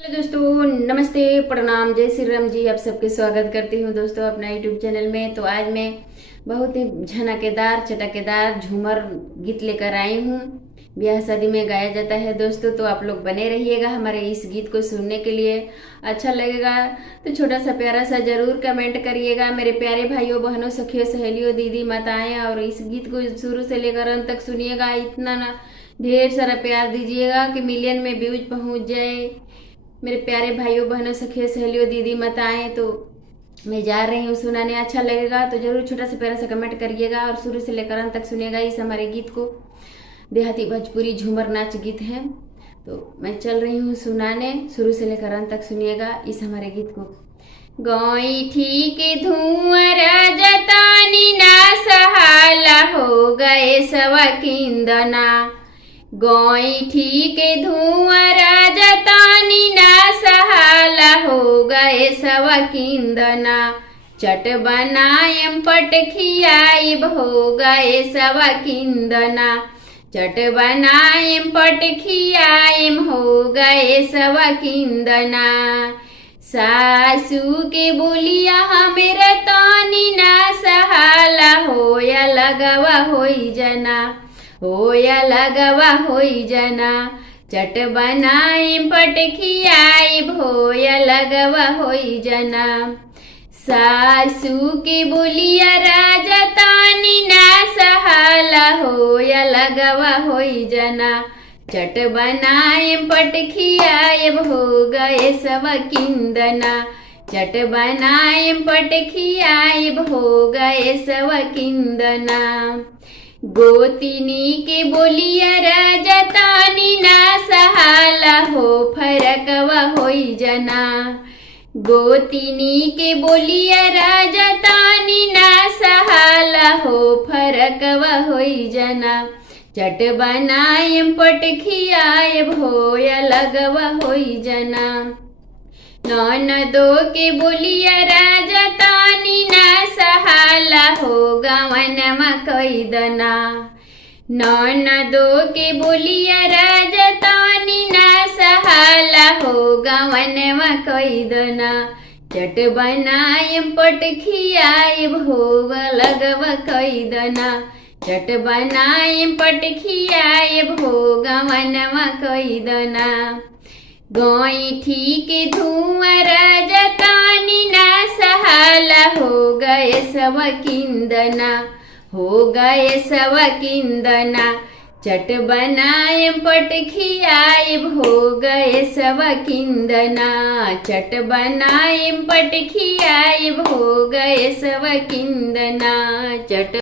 Hello दोस्तों, नमस्ते, प्रणाम, जय श्री राम जी। आप सबके स्वागत करती हूँ दोस्तों अपना यूट्यूब चैनल में। तो आज मैं बहुत ही झनकेदार चटकेदार झूमर गीत लेकर आई हूँ। ब्याह शादी में गाया जाता है दोस्तों। तो आप लोग बने रहिएगा हमारे इस गीत को सुनने के लिए। अच्छा लगेगा तो छोटा सा प्यारा सा जरूर कमेंट करिएगा मेरे प्यारे भाइयों बहनों सखियों सहेलियों दीदी माताएं। और इस गीत को शुरू से लेकर अंत तक सुनिएगा। इतना ना ढेर सारा प्यार दीजिएगा कि मिलियन में व्यूज पहुंच जाए मेरे प्यारे भाइयों बहनों सखियों सहेलियों दीदी माताएं। तो मैं जा रही हूँ सुनाने। अच्छा लगेगा तो जरूर छोटा सा प्यारा सा कमेंट करिएगा और शुरू से लेकर अंत तक सुनिएगा इस हमारे गीत को। देहाती भोजपुरी झूमर नाच गीत है। तो मैं चल रही हूँ सुनाने। शुरू से लेकर अंत तक सुनिएगा इस हमारे गीत को। गौठी के धुआं राजतानी ना सहाला हो गए सवा किंदना। गौठी के धुआं राजतानी ना सहाला हो गए सवा किंदना। चट बनायम पट खियाइब हो गए सवा किंदना। चट बनायम पट खियाइम हो गए सवा किंदना। सासू के बोलिया हमेरा तानी ना सहाला होया लगवा होई जना। होया लगवा होई जना। चट बनाई पट खियाई भोया लगवा होई जना। सासू के बोलिया राजा तानी ना सहाला होया लगवा होई जना। चट बनाए पट खियाए हो गए सवा किंदना। चट बनाए पट खियाए हो गए सवा किंदना। गोतिनी के बोलिया राजा तानी ना सहाला हो फरकवा होई जना। गोतिनी के बोलिया राजा तानी ना सहाला हो फरकवा होई जना। चट बनाए पट खियाए भोया लगवा होई जना। ननदो के बोलिया राजा तानी ना सहाला हो गवन मकई दना। ननदो के बोलिया राजा तानी ना सहाला हो गवन मकई दना। चट बनाए पट खियाए भोग लगवा कई दना। चट बनाए पट खियाए भोग गवन मकई दना। गौठी के धुआं राजा तानी ना सहाला हो गए सवा किंदना। हो गए सवा किंदना। चट बनाए पट खियाए हो गए सवा किंदना। चट बनाए पट खियाए हो गए सवा किंदना। चट